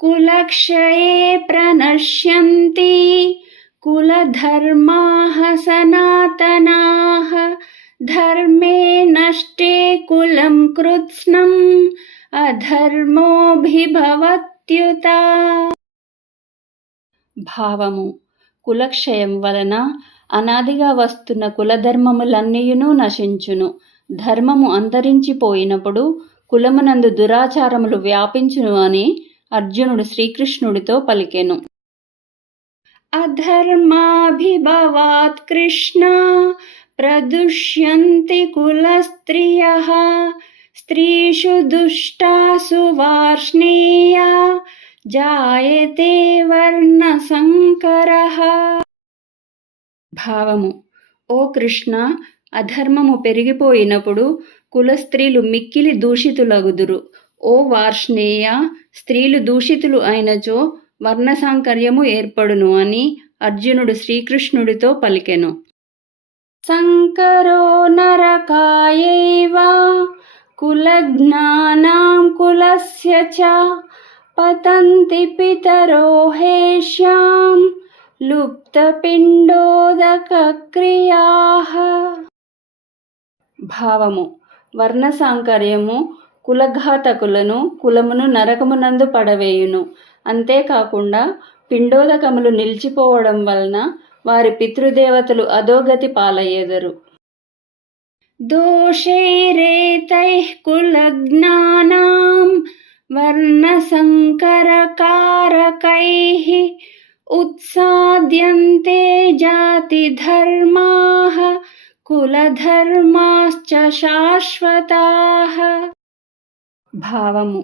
కులక్షయే ప్రణశ్యంతి కులధర్మాః సనాతనాః ధర్మే నష్టే కులం కృత్స్నం అధర్మోభిభవత్యుత. భావము: కులక్షయం వలన అనాదిగా వస్తున్న కులధర్మములన్నీయును నశించును. ధర్మము అంతరించిపోయినప్పుడు కులమునందు దురాచారములు వ్యాపించును అని అర్జునుడు శ్రీకృష్ణుడితో పలికెను. అధర్మాభిభవాత్ కృష్ణ ప్రదుష్యంతి కులస్త్రియః స్త్రీషు దుష్టాసు వార్ష్ణేయ జాయతే వర్ణసంకరః. భావము: ఓ కృష్ణ, అధర్మము పెరిగిపోయినప్పుడు కుల స్త్రీలు మిక్కిలి దూషితులగుదురు. ఓ వార్ష్ణేయ, స్త్రీలు దూషితులు అయినచో వర్ణసాంకర్యము ఏర్పడును అని అర్జునుడు శ్రీకృష్ణుడితో పలికెను. సంకరో నరకాయైవ కులజ్ఞానాం కులస్య చ పతంతి పితరో హేష్యాం లుప్తపిండోదకక్రియాః. భావము: వర్ణసాంకర్యము కులఘాతకులను, కులమును నరకమునందు పడవేయును. అంతేకాకుండా పిండోదకములు నిలిచిపోవడం వలన వారి పితృదేవతలు అధోగతి పాలయ్యెదరు. దోషైరేతైః కులజ్ఞానాం వర్ణసంకరకారకైః ఉత్సాద్యంతే జాతిధర్మాః కులధర్మాశ్చ శాశ్వతాః. భావము: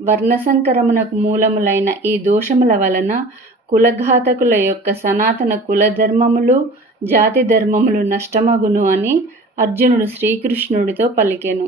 వర్ణసంకరమునకు మూలములైన ఈ దోషముల వలన కులఘాతకుల యొక్క సనాతన కులధర్మములు, జాతి ధర్మములు నష్టమగును అని అర్జునుడు శ్రీకృష్ణుడితో పలికెను.